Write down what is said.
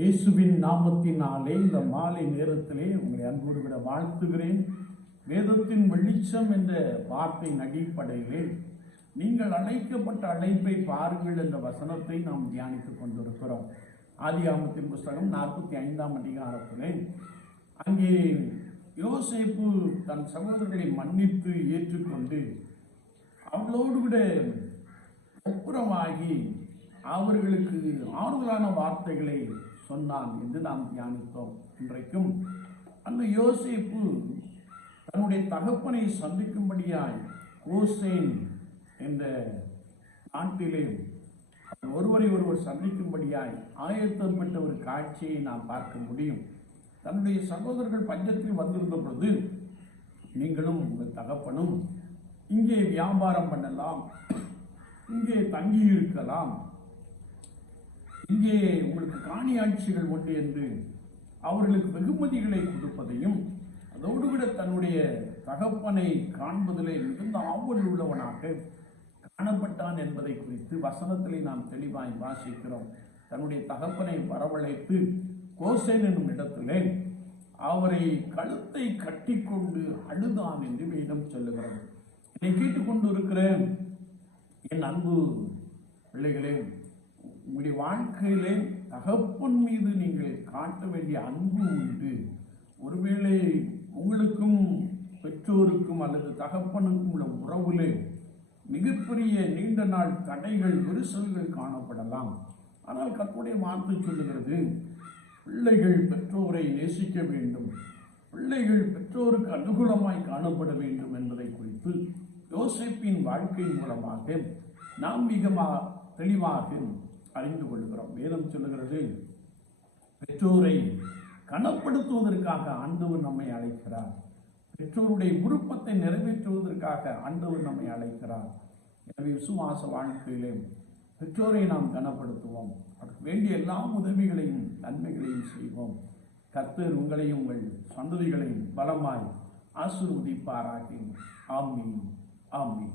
இயேசுவின் நாமத்தினாலே இந்த மாலை நேரத்திலே உங்களை அன்போடு விட வாழ்த்துகிறேன். வேதத்தின் வெளிச்சம் என்ற வார்த்தையின் அடிப்படையிலே நீங்கள் அழைக்கப்பட்ட அழைப்பை பாருங்கள் என்ற வசனத்தை நாம் தியானித்துக் கொண்டிருக்கிறோம். ஆதியாகமத்தின் புஸ்தகம் 45ஆம் அதிகாரத்திலே அங்கே யோசேப்பு தன் சகோதரர்களை மன்னித்து ஏற்றுக்கொண்டு அவளோடு விட ஒப்புரமாகி அவர்களுக்கு ஆறுதலான வார்த்தைகளை சொன்னான் என்று நாம் தியானித்தோம். இன்றைக்கும் அந்த யோசேப்பு தன்னுடைய தகப்பனை சந்திக்கும்படியாய் கோசேன் என்ற நாட்டிலே ஒருவரை ஒருவர் சந்திக்கும்படியாய் ஆயத்தம் பெற்ற ஒரு காட்சியை நாம் பார்க்க முடியும். தன்னுடைய சகோதரர்கள் பஞ்சத்தில் வந்திருந்த பொழுது, நீங்களும் உங்கள் தகப்பனும் இங்கே வியாபாரம் பண்ணலாம், இங்கே தங்கி இருக்கலாம், இங்கே உங்களுக்கு காணியாட்சிகள் உண்டு என்று அவர்களுக்கு வெகுமதிகளை கொடுப்பதையும், அதோடு விட தன்னுடைய தகப்பனை காண்பதிலே மிகுந்த ஆவல் உள்ளவனாக காணப்பட்டான் என்பதை குறித்து வசனத்திலே நாம் தெளிவாய் வாசிக்கிறோம். தன்னுடைய தகப்பனை வரவழைத்து கோசேன் என்னும் இடத்திலே அவரை கழுத்தை கட்டி கொண்டு அழுதான் என்று வேதம் சொல்லுகிறது. என்னை கேட்டுக்கொண்டு இருக்கிற என் அன்பு பிள்ளைகளே, உங்களுடைய வாழ்க்கையிலே தகப்பன் மீது நீங்கள் காட்ட வேண்டிய அன்பு உண்டு. ஒருவேளை உங்களுக்கும் பெற்றோருக்கும் அல்லது தகப்பனுக்கும் உள்ள உறவுலே மிகப்பெரிய நீண்ட நாள் தடைகள், விரிசல்கள் காணப்படலாம். ஆனால் கர்த்தருடைய வார்த்தை சொல்லுகிறது, பிள்ளைகள் பெற்றோரை நேசிக்க வேண்டும், பிள்ளைகள் பெற்றோருக்கு அனுகூலமாய் காணப்பட வேண்டும் என்பதை குறித்து யோசேப்பின் வாழ்க்கை மூலமாக நாம் மிக தெளிவாக அறிந்து கொள்கிறோம். வேதம் சொல்லுகிறது, பெற்றோரை கனப்படுத்துவதற்காக ஆண்டவர் நம்மை அழைக்கிறார். பெற்றோருடைய விருப்பத்தை நிறைவேற்றுவதற்காக ஆண்டவர் நம்மை அழைக்கிறார். எனவே விசுவாச வாழ்க்கையிலே பெற்றோரை நாம் கனப்படுத்துவோம். அதற்கு வேண்டிய எல்லா உதவிகளையும் நன்மைகளையும் செய்வோம். கர்த்தர் உங்களையும் உங்கள் சந்ததிகளையும் பலமாய் ஆசீர்வதிப்பாராக. ஆமீன், ஆமீன்.